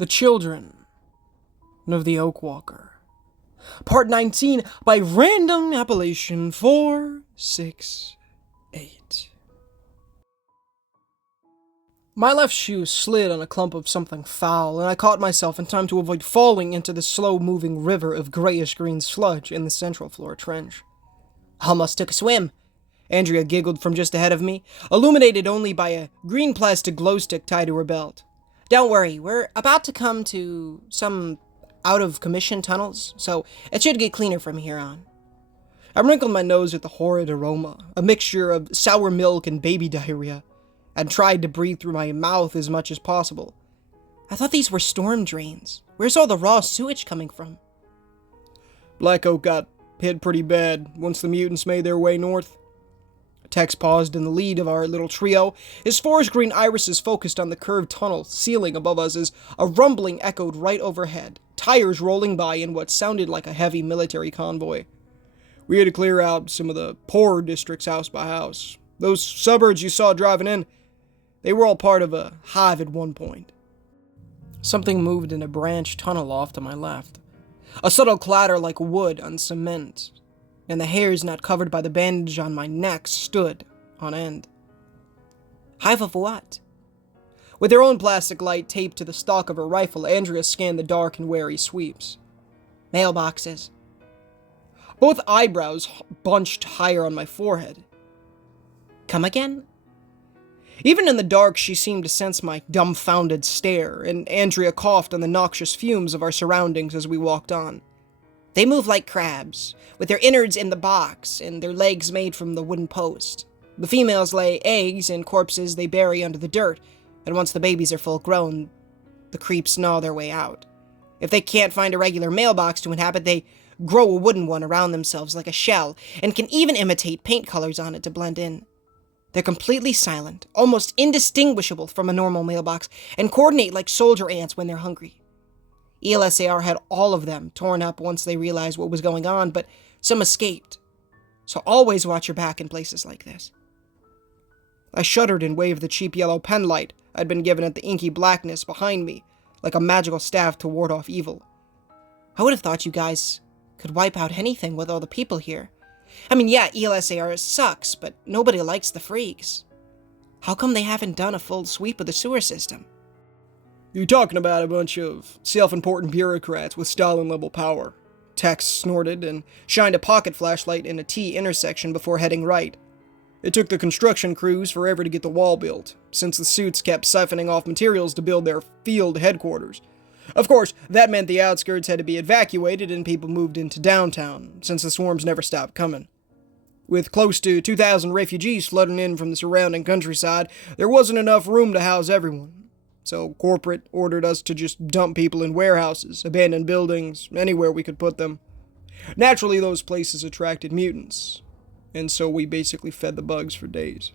The Children of the Oak Walker. Part 19 by random appellation 468. My left shoe slid on a clump of something foul, and I caught myself in time to avoid falling into the slow-moving river of grayish-green sludge in the central floor trench. Almost took a swim. Andrea giggled from just ahead of me, illuminated only by a green plastic glow stick tied to her belt. Don't worry, we're about to come to some out-of-commission tunnels, so it should get cleaner from here on. I wrinkled my nose at the horrid aroma, a mixture of sour milk and baby diarrhea, and tried to breathe through my mouth as much as possible. I thought these were storm drains. Where's all the raw sewage coming from? Black Oak got hit pretty bad once the mutants made their way north. Tex paused in the lead of our little trio, his forest green irises focused on the curved tunnel ceiling above us as a rumbling echoed right overhead, tires rolling by in what sounded like a heavy military convoy. We had to clear out some of the poorer districts house by house. Those suburbs you saw driving in, they were all part of a hive at one point. Something moved in a branch tunnel off to my left. A subtle clatter like wood on cement, and the hairs not covered by the bandage on my neck stood on end. Hive of what? With her own plastic light taped to the stock of her rifle, Andrea scanned the dark and wary sweeps. Mailboxes. Both eyebrows bunched higher on my forehead. Come again? Even in the dark, she seemed to sense my dumbfounded stare, and Andrea coughed on the noxious fumes of our surroundings as we walked on. They move like crabs, with their innards in the box and their legs made from the wooden post. The females lay eggs in corpses they bury under the dirt, and once the babies are full grown, the creeps gnaw their way out. If they can't find a regular mailbox to inhabit, they grow a wooden one around themselves like a shell, and can even imitate paint colors on it to blend in. They're completely silent, almost indistinguishable from a normal mailbox, and coordinate like soldier ants when they're hungry. ELSAR had all of them torn up once they realized what was going on, but some escaped. So always watch your back in places like this. I shuddered and waved the cheap yellow pen light I'd been given at the inky blackness behind me, like a magical staff to ward off evil. I would have thought you guys could wipe out anything with all the people here. I mean, yeah, ELSAR sucks, but nobody likes the freaks. How come they haven't done a full sweep of the sewer system? You're talking about a bunch of self-important bureaucrats with Stalin-level power. Tex snorted and shined a pocket flashlight in a T intersection before heading right. It took the construction crews forever to get the wall built, since the suits kept siphoning off materials to build their field headquarters. Of course, that meant the outskirts had to be evacuated and people moved into downtown, since the swarms never stopped coming. With close to 2,000 refugees flooding in from the surrounding countryside, there wasn't enough room to house everyone. So corporate ordered us to just dump people in warehouses, abandoned buildings, anywhere we could put them. Naturally, those places attracted mutants, and so we basically fed the bugs for days.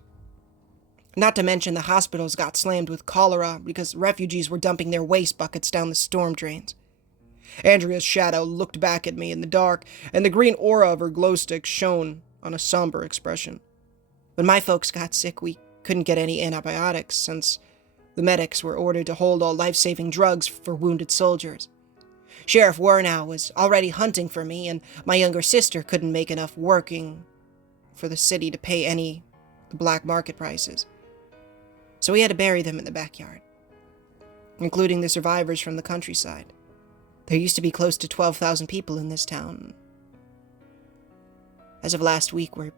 Not to mention the hospitals got slammed with cholera because refugees were dumping their waste buckets down the storm drains. Andrea's shadow looked back at me in the dark, and the green aura of her glow stick shone on a somber expression. When my folks got sick, we couldn't get any antibiotics, since the medics were ordered to hold all life-saving drugs for wounded soldiers. Sheriff Warnow was already hunting for me, and my younger sister couldn't make enough working for the city to pay any black market prices. So we had to bury them in the backyard, including the survivors from the countryside. There used to be close to 12,000 people in this town. As of last week, we're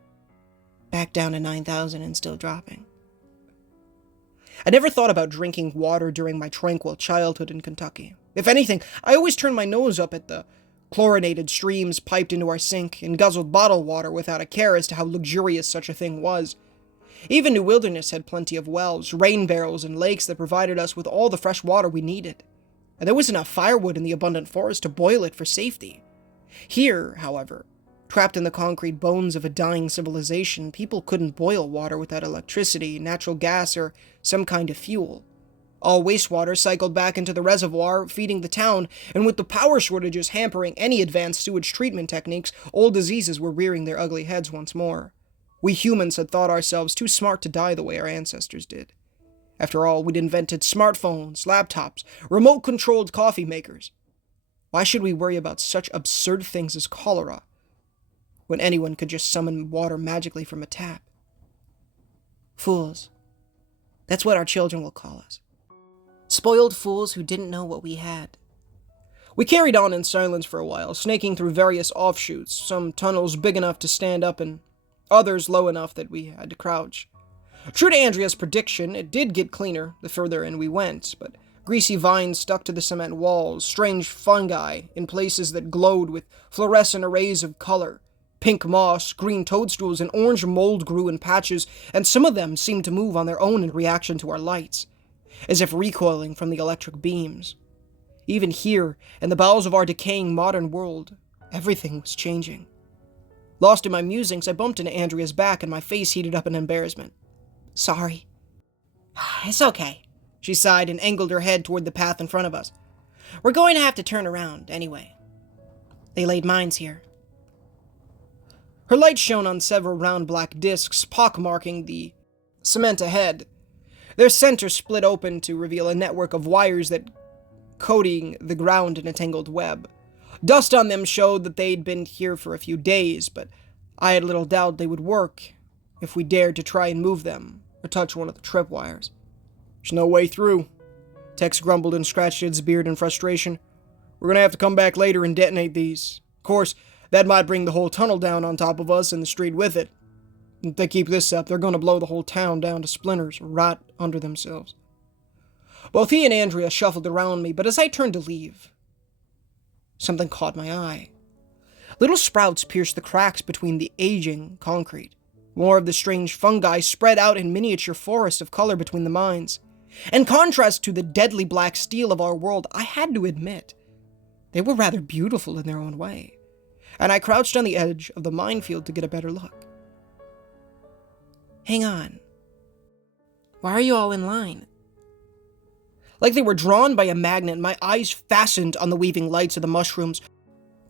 back down to 9,000 and still dropping. I never thought about drinking water during my tranquil childhood in Kentucky. If anything, I always turned my nose up at the chlorinated streams piped into our sink and guzzled bottled water without a care as to how luxurious such a thing was. Even New Wilderness had plenty of wells, rain barrels, and lakes that provided us with all the fresh water we needed. And there was enough firewood in the abundant forest to boil it for safety. Here, however, trapped in the concrete bones of a dying civilization, people couldn't boil water without electricity, natural gas, or some kind of fuel. All wastewater cycled back into the reservoir, feeding the town, and with the power shortages hampering any advanced sewage treatment techniques, old diseases were rearing their ugly heads once more. We humans had thought ourselves too smart to die the way our ancestors did. After all, we'd invented smartphones, laptops, remote-controlled coffee makers. Why should we worry about such absurd things as cholera, when anyone could just summon water magically from a tap? Fools. That's what our children will call us. Spoiled fools who didn't know what we had. We carried on in silence for a while, snaking through various offshoots, some tunnels big enough to stand up and others low enough that we had to crouch. True to Andrea's prediction, it did get cleaner the further in we went, but greasy vines stuck to the cement walls, strange fungi in places that glowed with fluorescent arrays of color. Pink moss, green toadstools, and orange mold grew in patches, and some of them seemed to move on their own in reaction to our lights, as if recoiling from the electric beams. Even here, in the bowels of our decaying modern world, everything was changing. Lost in my musings, I bumped into Andrea's back and my face heated up in embarrassment. Sorry. It's okay, she sighed and angled her head toward the path in front of us. We're going to have to turn around, anyway. They laid mines here. Her light shone on several round black discs, pockmarking the cement ahead. Their center split open to reveal a network of wires that coating the ground in a tangled web. Dust on them showed that they'd been here for a few days, but I had little doubt they would work if we dared to try and move them or touch one of the tripwires. There's no way through. Tex grumbled and scratched its beard in frustration. We're gonna have to come back later and detonate these. Of course, that might bring the whole tunnel down on top of us and the street with it. If they keep this up, they're gonna blow the whole town down to splinters right under themselves. Both he and Andrea shuffled around me, but as I turned to leave, something caught my eye. Little sprouts pierced the cracks between the aging concrete. More of the strange fungi spread out in miniature forests of color between the mines. In contrast to the deadly black steel of our world, I had to admit, they were rather beautiful in their own way, and I crouched on the edge of the minefield to get a better look. Hang on. Why are you all in line? Like they were drawn by a magnet, my eyes fastened on the weaving lights of the mushrooms,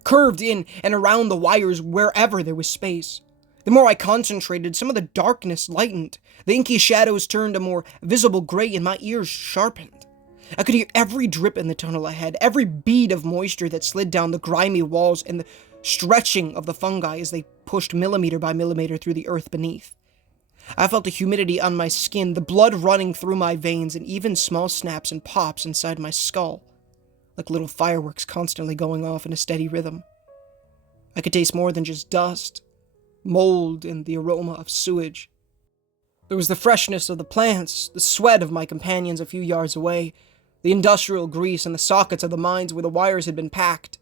curved in and around the wires wherever there was space. The more I concentrated, some of the darkness lightened. The inky shadows turned a more visible gray and my ears sharpened. I could hear every drip in the tunnel ahead, every bead of moisture that slid down the grimy walls and the stretching of the fungi as they pushed millimeter by millimeter through the earth beneath. I felt the humidity on my skin, the blood running through my veins, and even small snaps and pops inside my skull, like little fireworks constantly going off in a steady rhythm. I could taste more than just dust, mold, and the aroma of sewage. There was the freshness of the plants, the sweat of my companions a few yards away, the industrial grease and the sockets of the mines where the wires had been packed.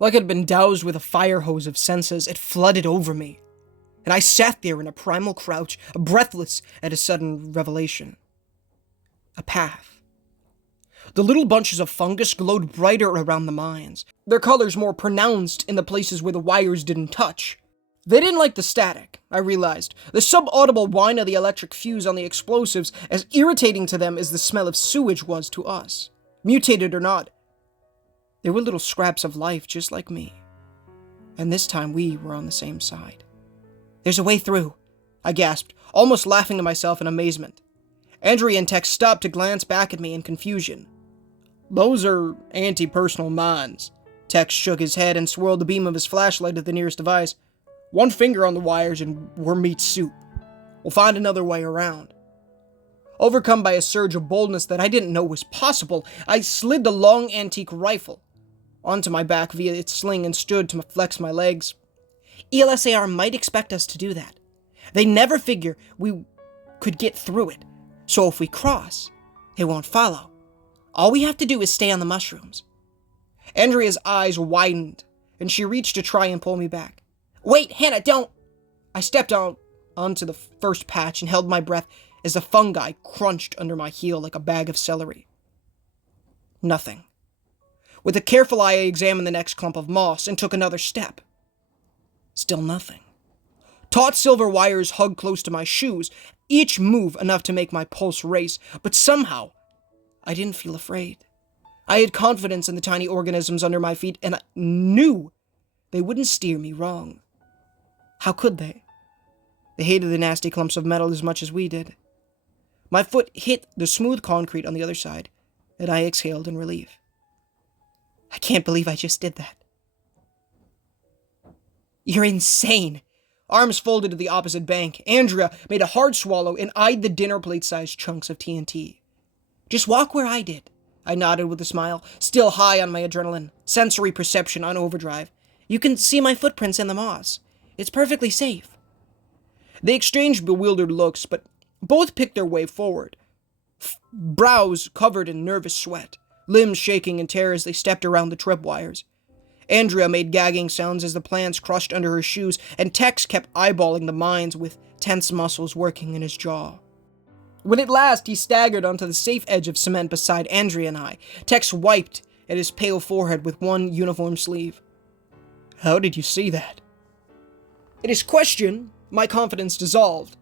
Like it had been doused with a fire hose of senses, it flooded over me. And I sat there in a primal crouch, breathless at a sudden revelation. A path. The little bunches of fungus glowed brighter around the mines, their colors more pronounced in the places where the wires didn't touch. They didn't like the static, I realized. The subaudible whine of the electric fuse on the explosives, as irritating to them as the smell of sewage was to us. Mutated or not, they were little scraps of life just like me. And this time we were on the same side. There's a way through, I gasped, almost laughing to myself in amazement. Andrea and Tex stopped to glance back at me in confusion. Those are anti-personal mines. Tex shook his head and swirled the beam of his flashlight at the nearest device. One finger on the wires and we're meat soup. We'll find another way around. Overcome by a surge of boldness that I didn't know was possible, I slid the long antique rifle onto my back via its sling and stood to flex my legs. ELSAR might expect us to do that. They never figure we could get through it, so if we cross, they won't follow. All we have to do is stay on the mushrooms. Andrea's eyes widened, and she reached to try and pull me back. Wait, Hannah, don't! I stepped onto the first patch and held my breath as the fungi crunched under my heel like a bag of celery. Nothing. With a careful eye, I examined the next clump of moss and took another step. Still nothing. Taut silver wires hugged close to my shoes, each move enough to make my pulse race, but somehow I didn't feel afraid. I had confidence in the tiny organisms under my feet, and I knew they wouldn't steer me wrong. How could they? They hated the nasty clumps of metal as much as we did. My foot hit the smooth concrete on the other side, and I exhaled in relief. I can't believe I just did that. You're insane. Arms folded to the opposite bank, Andrea made a hard swallow and eyed the dinner plate-sized chunks of TNT. Just walk where I did. I nodded with a smile, still high on my adrenaline, sensory perception on overdrive. You can see my footprints in the moss. It's perfectly safe. They exchanged bewildered looks, but both picked their way forward. Brows covered in nervous sweat, limbs shaking in terror as they stepped around the tripwires. Andrea made gagging sounds as the plants crushed under her shoes, and Tex kept eyeballing the mines with tense muscles working in his jaw. When at last he staggered onto the safe edge of cement beside Andrea and I, Tex wiped at his pale forehead with one uniform sleeve. How did you see that? At his question, my confidence dissolved.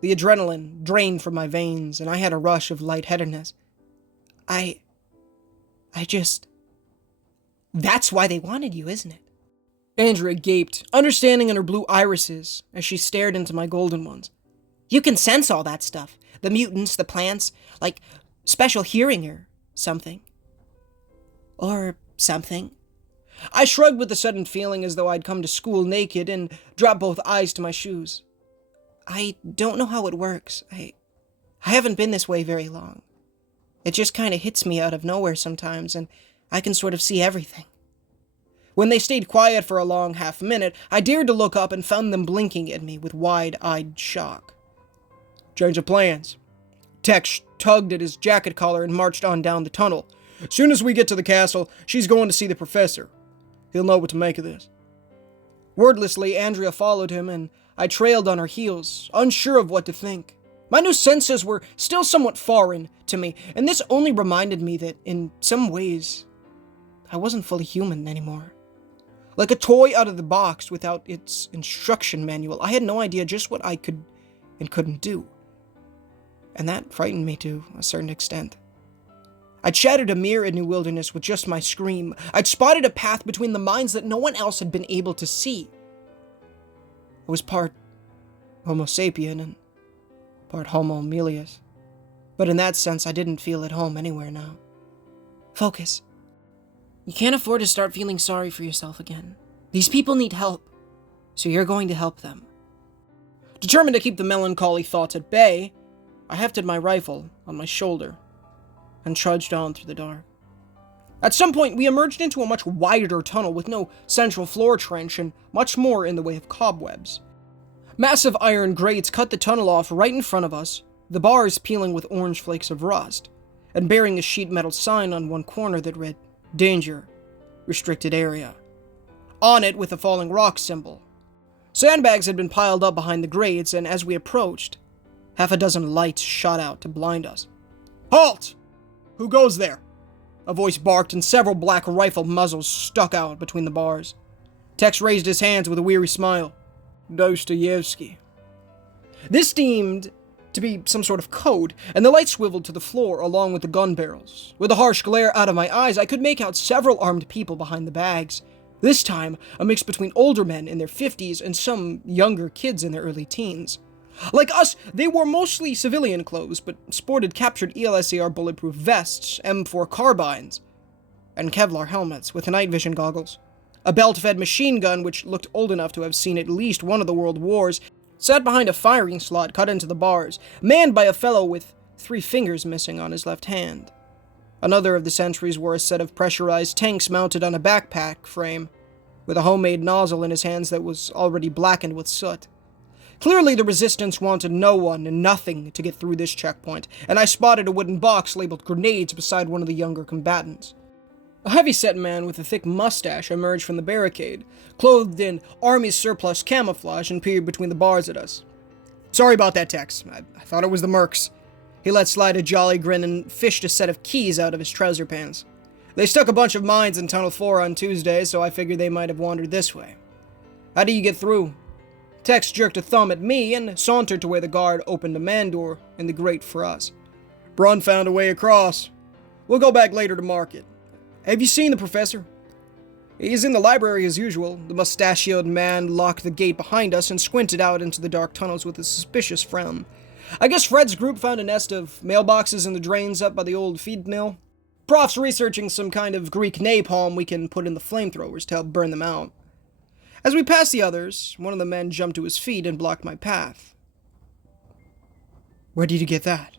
The adrenaline drained from my veins, and I had a rush of lightheadedness. I just... That's why they wanted you, isn't it? Andrea gaped, understanding in her blue irises, as she stared into my golden ones. You can sense all that stuff. The mutants, the plants, like special hearing or something. Or something. I shrugged with a sudden feeling as though I'd come to school naked and dropped both eyes to my shoes. I don't know how it works. I haven't been this way very long. It just kind of hits me out of nowhere sometimes, and I can sort of see everything. When they stayed quiet for a long half minute, I dared to look up and found them blinking at me with wide-eyed shock. Change of plans. Tex tugged at his jacket collar and marched on down the tunnel. Soon as we get to the castle, she's going to see the professor. He'll know what to make of this. Wordlessly, Andrea followed him, and I trailed on her heels, unsure of what to think. My new senses were still somewhat foreign to me, and this only reminded me that, in some ways, I wasn't fully human anymore. Like a toy out of the box without its instruction manual, I had no idea just what I could and couldn't do. And that frightened me to a certain extent. I'd shattered a mirror in New Wilderness with just my scream. I'd spotted a path between the mines that no one else had been able to see. I was part Homo sapien and part Homo Emilius. But in that sense, I didn't feel at home anywhere now. Focus. You can't afford to start feeling sorry for yourself again. These people need help, so you're going to help them. Determined to keep the melancholy thoughts at bay, I hefted my rifle on my shoulder and trudged on through the dark. At some point, we emerged into a much wider tunnel with no central floor trench and much more in the way of cobwebs. Massive iron grates cut the tunnel off right in front of us, the bars peeling with orange flakes of rust, and bearing a sheet metal sign on one corner that read, Danger, Restricted Area. On it with a falling rock symbol. Sandbags had been piled up behind the grates, and as we approached, half a dozen lights shot out to blind us. Halt! Who goes there? A voice barked, and several black rifle muzzles stuck out between the bars. Tex raised his hands with a weary smile. Dostoevsky. This seemed to be some sort of code, and the light swiveled to the floor along with the gun barrels. With a harsh glare out of my eyes, I could make out several armed people behind the bags. This time, a mix between older men in their 50s and some younger kids in their early teens. Like us, they wore mostly civilian clothes, but sported captured ELSAR bulletproof vests, M4 carbines, and Kevlar helmets with night vision goggles. A belt-fed machine gun, which looked old enough to have seen at least one of the world wars, sat behind a firing slot cut into the bars, manned by a fellow with 3 fingers missing on his left hand. Another of the sentries wore a set of pressurized tanks mounted on a backpack frame, with a homemade nozzle in his hands that was already blackened with soot. Clearly, the resistance wanted no one and nothing to get through this checkpoint, and I spotted a wooden box labeled grenades beside one of the younger combatants. A heavy-set man with a thick mustache emerged from the barricade, clothed in army surplus camouflage, and peered between the bars at us. Sorry about that, Tex. I thought it was the mercs. He let slide a jolly grin and fished a set of keys out of his trouser pants. They stuck a bunch of mines in Tunnel 4 on Tuesday, so I figured they might have wandered this way. How do you get through? Tex jerked a thumb at me and sauntered to where the guard opened a man door in the grate for us. Brun found a way across. We'll go back later to market. Have you seen the professor? He's in the library as usual. The mustachioed man locked the gate behind us and squinted out into the dark tunnels with a suspicious frown. I guess Fred's group found a nest of mailboxes in the drains up by the old feed mill. Prof's researching some kind of Greek napalm we can put in the flamethrowers to help burn them out. As we passed the others, one of the men jumped to his feet and blocked my path. Where did you get that?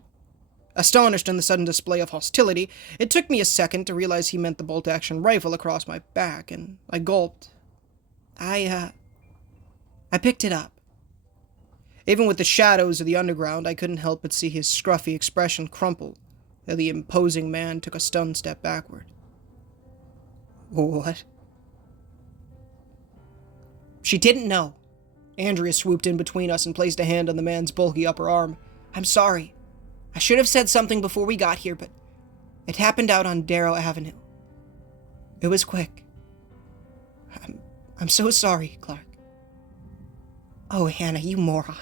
Astonished in the sudden display of hostility, it took me a second to realize he meant the bolt-action rifle across my back, and I gulped. I picked it up. Even with the shadows of the underground, I couldn't help but see his scruffy expression crumple as the imposing man took a stunned step backward. What? She didn't know. Andrea swooped in between us and placed a hand on the man's bulky upper arm. I'm sorry. I should have said something before we got here, but it happened out on Darrow Avenue. It was quick. I'm so sorry, Clark. Oh, Hannah, you moron.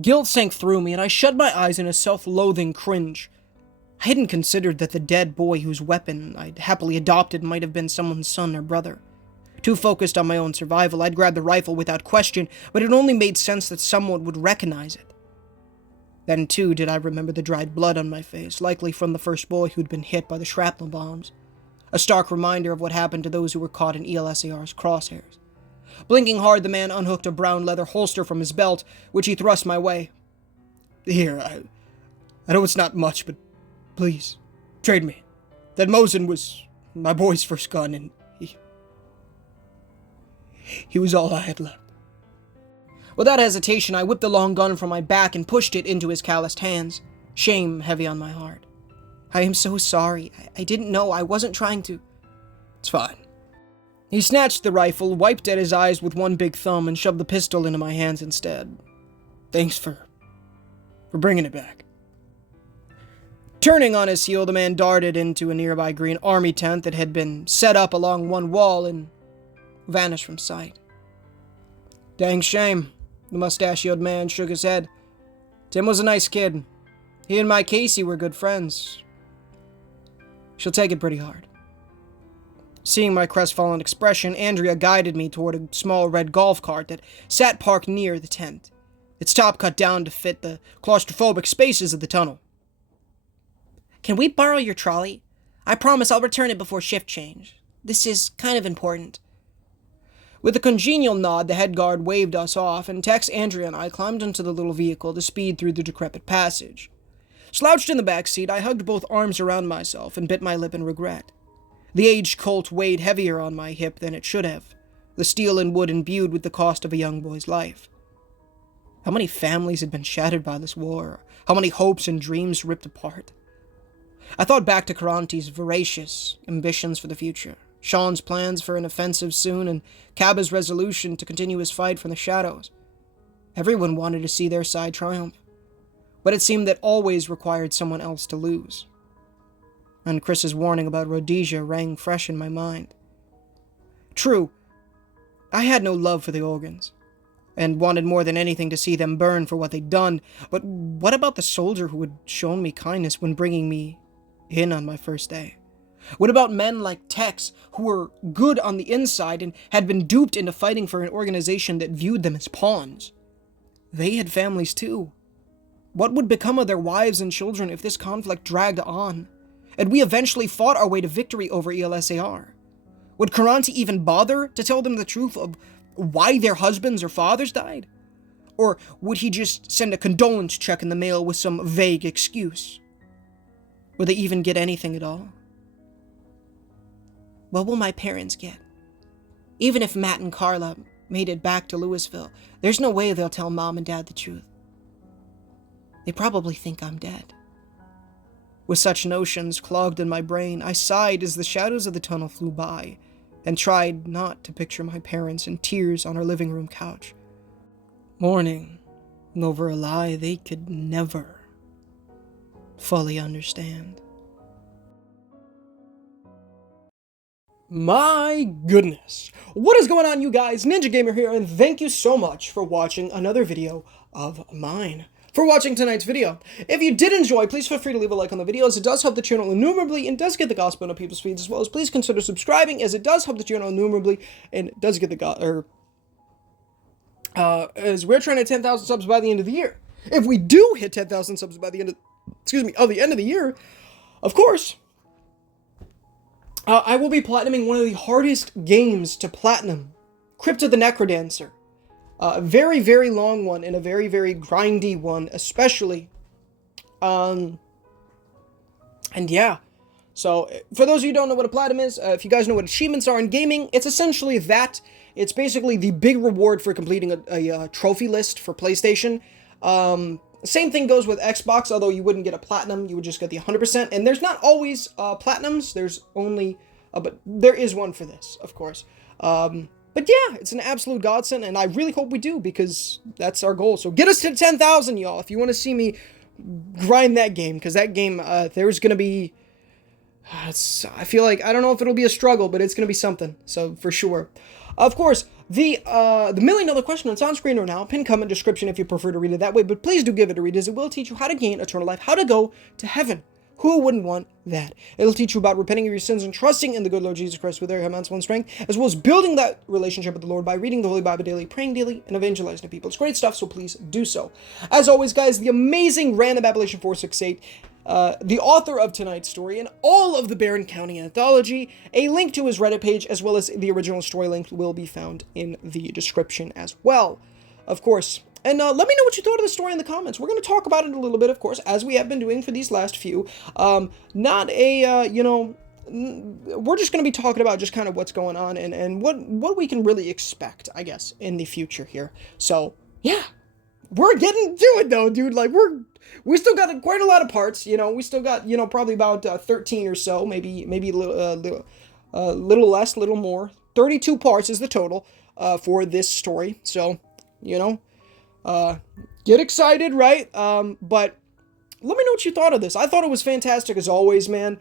Guilt sank through me, and I shut my eyes in a self-loathing cringe. I hadn't considered that the dead boy whose weapon I'd happily adopted might have been someone's son or brother. Too focused on my own survival, I'd grabbed the rifle without question, but it only made sense that someone would recognize it. Then, too, did I remember the dried blood on my face, likely from the first boy who'd been hit by the shrapnel bombs. A stark reminder of what happened to those who were caught in ELSAR's crosshairs. Blinking hard, the man unhooked a brown leather holster from his belt, which he thrust my way. Here, I know it's not much, but please, trade me. That Mosin was my boy's first gun, and he was all I had left. Without hesitation, I whipped the long gun from my back and pushed it into his calloused hands, shame heavy on my heart. I am so sorry. I didn't know. I wasn't trying to. It's fine. He snatched the rifle, wiped at his eyes with one big thumb, and shoved the pistol into my hands instead. Thanks for bringing it back. Turning on his heel, the man darted into a nearby green army tent that had been set up along one wall and vanished from sight. Dang shame. The mustachioed man shook his head. Tim was a nice kid. He and my Casey were good friends. She'll take it pretty hard. Seeing my crestfallen expression, Andrea guided me toward a small red golf cart that sat parked near the tent, its top cut down to fit the claustrophobic spaces of the tunnel. Can we borrow your trolley? I promise I'll return it before shift change. This is kind of important. With a congenial nod, the head guard waved us off, and Tex, Andrea, and I climbed into the little vehicle to speed through the decrepit passage. Slouched in the back seat, I hugged both arms around myself and bit my lip in regret. The aged Colt weighed heavier on my hip than it should have, the steel and wood imbued with the cost of a young boy's life. How many families had been shattered by this war? How many hopes and dreams ripped apart? I thought back to Karanti's voracious ambitions for the future, Sean's plans for an offensive soon, and Kaba's resolution to continue his fight from the shadows. Everyone wanted to see their side triumph, but it seemed that always required someone else to lose. And Chris's warning about Rhodesia rang fresh in my mind. True, I had no love for the Organs, and wanted more than anything to see them burn for what they'd done, but what about the soldier who had shown me kindness when bringing me in on my first day? What about men like Tex, who were good on the inside and had been duped into fighting for an organization that viewed them as pawns? They had families too. What would become of their wives and children if this conflict dragged on, and we eventually fought our way to victory over ELSAR? Would Karanti even bother to tell them the truth of why their husbands or fathers died? Or would he just send a condolence check in the mail with some vague excuse? Would they even get anything at all? What will my parents get? Even if Matt and Carla made it back to Louisville, there's no way they'll tell Mom and Dad the truth. They probably think I'm dead. With such notions clogged in my brain, I sighed as the shadows of the tunnel flew by, and tried not to picture my parents in tears on our living room couch, mourning over a lie they could never fully understand. My goodness. What is going on, you guys? Ninja Gamer here, and thank you so much for watching another video of mine. For watching tonight's video. If you did enjoy, please feel free to leave a like on the video, as it does help the channel innumerably and does get the gospel into people's feeds, as well as please consider subscribing, as it does help the channel innumerably and does get the as we're trying to 10,000 subs by the end of the year. If we do hit 10,000 subs by the end of the year, of course, I will be platinuming one of the hardest games to platinum, Crypt of the Necrodancer. A very, very long one and a very, very grindy one, especially. And yeah. So, for those of you who don't know what a platinum is, if you guys know what achievements are in gaming, it's essentially that. It's basically the big reward for completing a trophy list for PlayStation. Same thing goes with Xbox, although you wouldn't get a platinum, you would just get the 100%. And there's not always platinums, there's only, but there is one for this, of course. But yeah, it's an absolute godsend, and I really hope we do, because that's our goal. So get us to 10,000, y'all, if you want to see me grind that game, because that game, there's going to be, I feel like, I don't know if it'll be a struggle, but it's going to be something, so for sure. Of course, the $1,000,000 question that's on screen right now, pin comment description if you prefer to read it that way, but please do give it a read, as it will teach you how to gain eternal life, how to go to heaven. Who wouldn't want that? It'll teach you about repenting of your sins and trusting in the good Lord Jesus Christ with their hands one strength, as well as building that relationship with the Lord by reading the Holy Bible daily, praying daily, and evangelizing to people. It's great stuff, so please do so. As always, guys, the amazing Random Appellation 468, the author of tonight's story, and all of the Barron County anthology. A link to his Reddit page, as well as the original story link, will be found in the description as well, of course. And let me know what you thought of the story in the comments. We're going to talk about it a little bit, of course, as we have been doing for these last few. Not a, we're just going to be talking about just kind of what's going on and what we can really expect, I guess, in the future here. So, yeah, we're getting to it, though, dude. Like, we still got quite a lot of parts, we still got, probably about 13 or so, maybe a little less, little more. 32 parts is the total for this story, so, get excited, right? But let me know what you thought of this. I thought it was fantastic as always, man.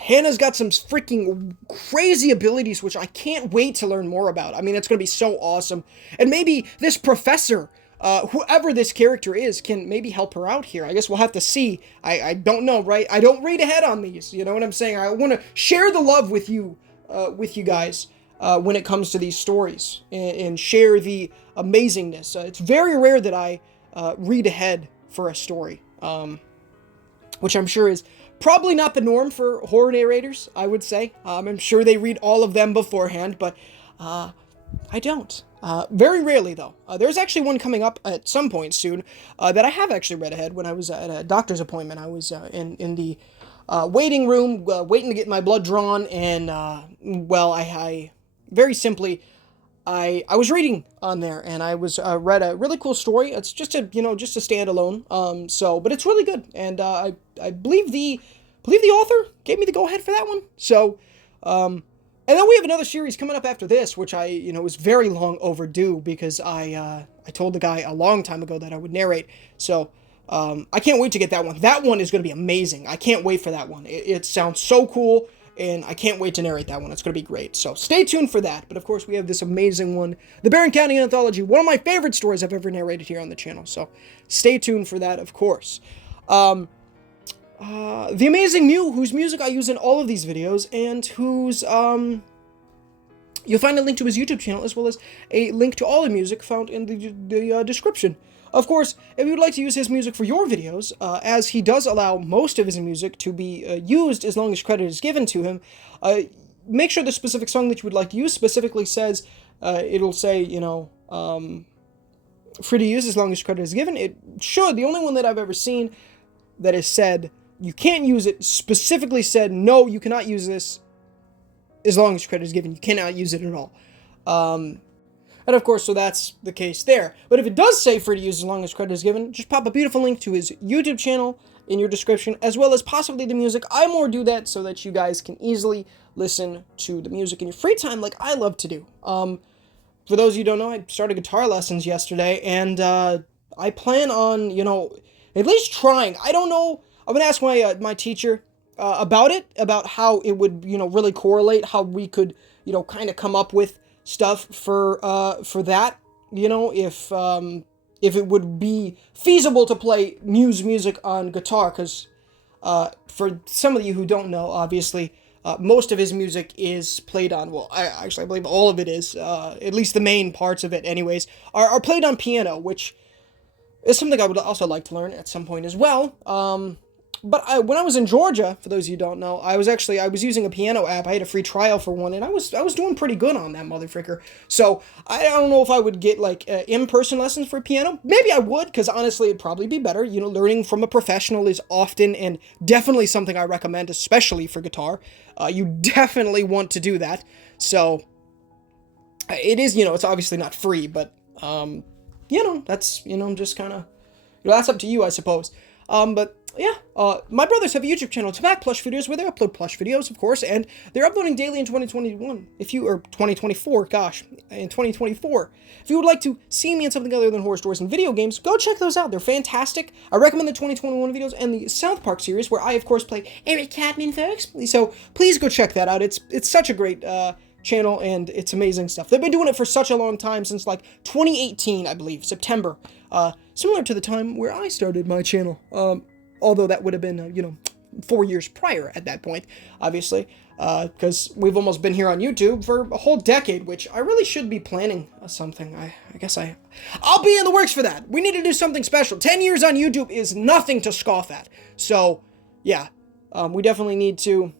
Hannah's got some freaking crazy abilities, which I can't wait to learn more about. I mean, it's going to be so awesome. And maybe this professor, whoever this character is, can maybe help her out here. I guess we'll have to see. I don't know, right? I don't read ahead on these, you know what I'm saying? I want to share the love with you guys. When it comes to these stories, and share the amazingness. It's very rare that I read ahead for a story, which I'm sure is probably not the norm for horror narrators, I would say. I'm sure they read all of them beforehand, but I don't. Very rarely, though. There's actually one coming up at some point soon that I have actually read ahead. When I was at a doctor's appointment, I was in the waiting room, waiting to get my blood drawn, and, well, I very simply, I was reading on there, and I was read a really cool story. It's just a standalone. But it's really good, and I believe the author gave me the go ahead for that one. So, and then we have another series coming up after this, which was very long overdue, because I told the guy a long time ago that I would narrate. So, I can't wait to get that one. That one is going to be amazing. I can't wait for that one. It sounds so cool. And I can't wait to narrate that one. It's going to be great. So stay tuned for that. But of course, we have this amazing one, the Barron County Anthology, one of my favorite stories I've ever narrated here on the channel. So stay tuned for that, of course. The amazing Mew, whose music I use in all of these videos, and whose, you'll find a link to his YouTube channel, as well as a link to all the music found in the description. Of course, if you would like to use his music for your videos, as he does allow most of his music to be used as long as credit is given to him, make sure the specific song that you would like to use specifically says, it'll say, free to use as long as credit is given. It should. The only one that I've ever seen that has said you can't use it specifically said, no, you cannot use this as long as credit is given. You cannot use it at all. And of course, so that's the case there. But if it does say free to use as long as credit is given, just pop a beautiful link to his YouTube channel in your description, as well as possibly the music. I more do that so that you guys can easily listen to the music in your free time, like I love to do. For those of you who don't know, I started guitar lessons yesterday, and I plan on, at least trying. I don't know. I'm going to ask my teacher about it, about how it would, really correlate, how we could, kind of come up with stuff for that, if it would be feasible to play Mew's music on guitar, because for some of you who don't know, obviously, most of his music is played on, well, I believe all of it is, at least the main parts of it anyways, are played on piano, which It's something I would also like to learn at some point as well. But when I was in Georgia, for those of you who don't know, I was using a piano app. I had a free trial for one, and I was doing pretty good on that motherfricker. So I don't know if I would get like in-person lessons for piano. Maybe I would, because honestly, it'd probably be better. You know, learning from a professional is often and definitely something I recommend, especially for guitar. You definitely want to do that. So it is, it's obviously not free, but that's just kind of, that's up to you, I suppose. But yeah, my brothers have a YouTube channel, to Mac Plush Videos, where they upload plush videos, of course, and they're uploading daily in 2021, or 2024, gosh, in 2024. If you would like to see me in something other than horror stories and video games, go check those out. They're fantastic. I recommend the 2021 videos and the South Park series, where I, of course, play Eric Cadman, folks. So please go check that out. It's such a great, channel, and it's amazing stuff. They've been doing it for such a long time, since like 2018, I believe, September. Similar to the time where I started my channel. Although that would have been, 4 years prior at that point, obviously, because we've almost been here on YouTube for a whole decade, which I really should be planning something. I guess I'll be in the works for that. We need to do something special. 10 years on YouTube is nothing to scoff at. So, yeah, we definitely need to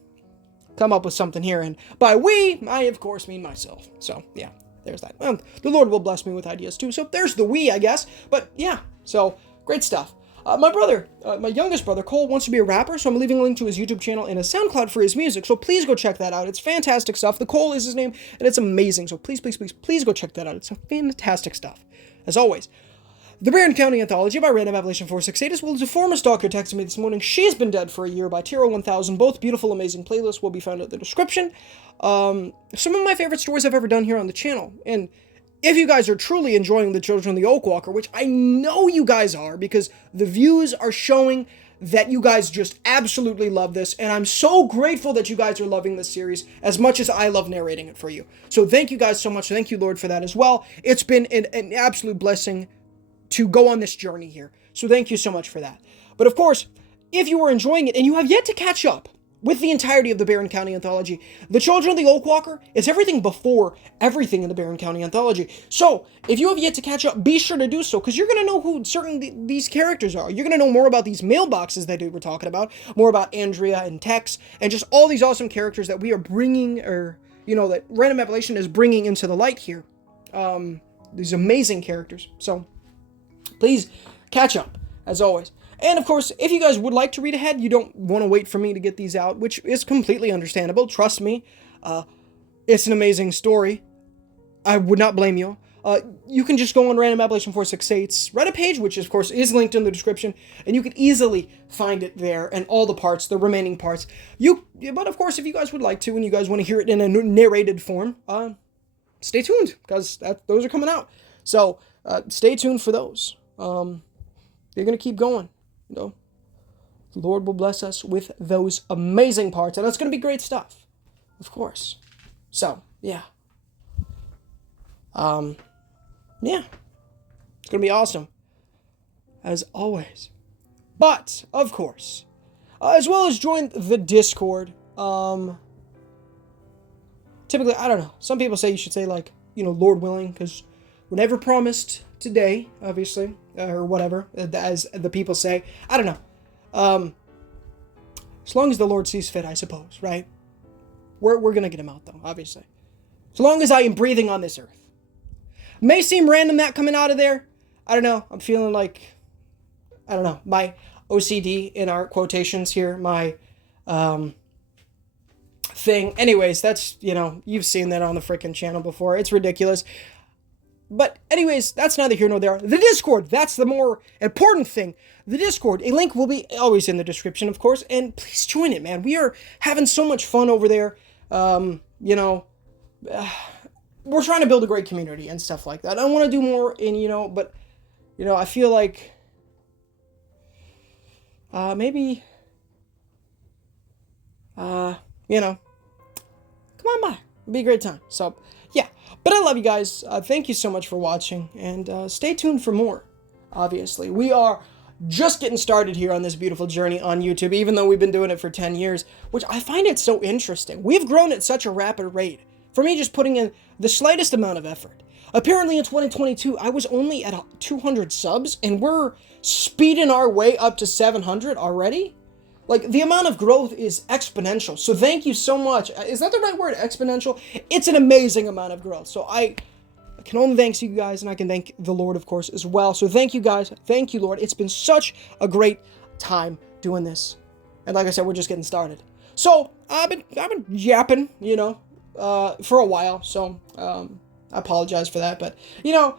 come up with something here, and by we, I of course mean myself. So, yeah, there's that. The Lord will bless me with ideas too, so there's the we, I guess. But, yeah, so, great stuff. My youngest brother, Cole, wants to be a rapper, so I'm leaving a link to his YouTube channel and a SoundCloud for his music, so please go check that out. It's fantastic stuff. The Cole is his name, and it's amazing, so please, please, please, please go check that out. It's fantastic stuff. As always, The Barron County Anthology by Random Appellation 468 is a former stalker texted me this morning. She's Been Dead for a Year by Tiro 1000. Both beautiful, amazing playlists will be found in the description. Some of my favorite stories I've ever done here on the channel, and if you guys are truly enjoying The Children of the Oak Walker, which I know you guys are, because the views are showing that you guys just absolutely love this, and I'm so grateful that you guys are loving this series as much as I love narrating it for you. So thank you guys so much. Thank you, Lord, for that as well. It's been an absolute blessing to go on this journey here. So thank you so much for that. But of course, if you are enjoying it and you have yet to catch up with the entirety of the Barron County Anthology, The Children of the Oak Walker is everything before everything in the Barron County Anthology. So, if you have yet to catch up, be sure to do so, because you're going to know who certain these characters are. You're going to know more about these mailboxes that we were talking about, more about Andrea and Tex, and just all these awesome characters that we are bringing, or, that Random Appellation is bringing into the light here. These amazing characters. So, please catch up, as always. And of course, if you guys would like to read ahead, you don't want to wait for me to get these out, which is completely understandable. Trust me, it's an amazing story. I would not blame you. You can just go on Random Appellation 468's Reddit page, which of course is linked in the description, and you can easily find it there, and all the parts, the remaining parts. But of course, if you guys would like to, and you guys want to hear it in a narrated form, stay tuned, because those are coming out. So, stay tuned for those. They're going to keep going. The Lord will bless us with those amazing parts, and it's going to be great stuff, of course. So, yeah. Yeah. It's going to be awesome, as always. But, of course, as well as join the Discord, typically, I don't know, some people say you should say, Lord willing, because we're never promised today, obviously, or whatever, as the people say. I don't know. As long as the Lord sees fit, I suppose, right? We're gonna get him out, though, obviously. As long as I am breathing on this earth. May seem random that coming out of there. I don't know. I'm feeling like, I don't know, my OCD in our quotations here, my thing. Anyways, that's, you've seen that on the freaking channel before. It's ridiculous. But anyways, that's neither here nor there. The Discord, that's the more important thing. The Discord, a link will be always in the description, of course, and please join it, man. We are having so much fun over there. We're trying to build a great community and stuff like that. I want to do more but, I feel like, maybe, come on by. It'll be a great time. So, yeah. But I love you guys. Thank you so much for watching, and stay tuned for more, obviously. We are just getting started here on this beautiful journey on YouTube, even though we've been doing it for 10 years, which I find it so interesting. We've grown at such a rapid rate. For me, just putting in the slightest amount of effort. Apparently in 2022, I was only at 200 subs, and we're speeding our way up to 700 already? Like, the amount of growth is exponential, so thank you so much. Is that the right word, exponential? It's an amazing amount of growth, so I can only thank you guys, and I can thank the Lord, of course, as well. So thank you guys, thank you, Lord. It's been such a great time doing this, and like I said, we're just getting started. So, I've been yapping, you know, for a while, so, I apologize for that, but, you know,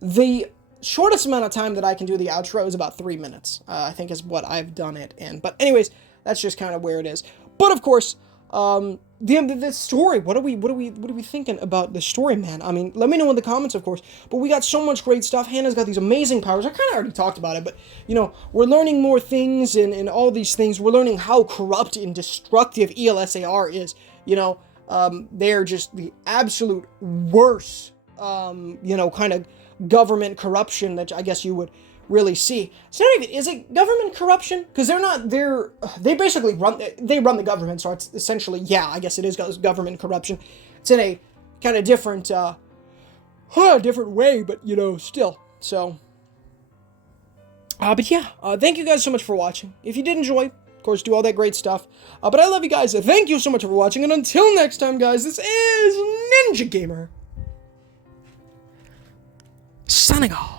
the shortest amount of time that I can do the outro is about 3 minutes, I think is what I've done it in. But anyways, that's just kind of where it is. But of course, the story, what are we thinking about the story, man? I mean, let me know in the comments, of course. But we got so much great stuff. Hannah's got these amazing powers. I kind of already talked about it, but, you know, we're learning more things and all these things. We're learning how corrupt and destructive ELSAR is. You know, they're just the absolute worst, you know, kind of government corruption that I guess you would really see. It's not even, is it government corruption? Because they basically run the government, so it's essentially, yeah, I guess it is government corruption. It's in a kind of different, different way, but, you know, still. So, but yeah, thank you guys so much for watching. If you did enjoy, of course, do all that great stuff. But I love you guys. Thank you so much for watching, and until next time, guys, this is Ninja Gamer signing off.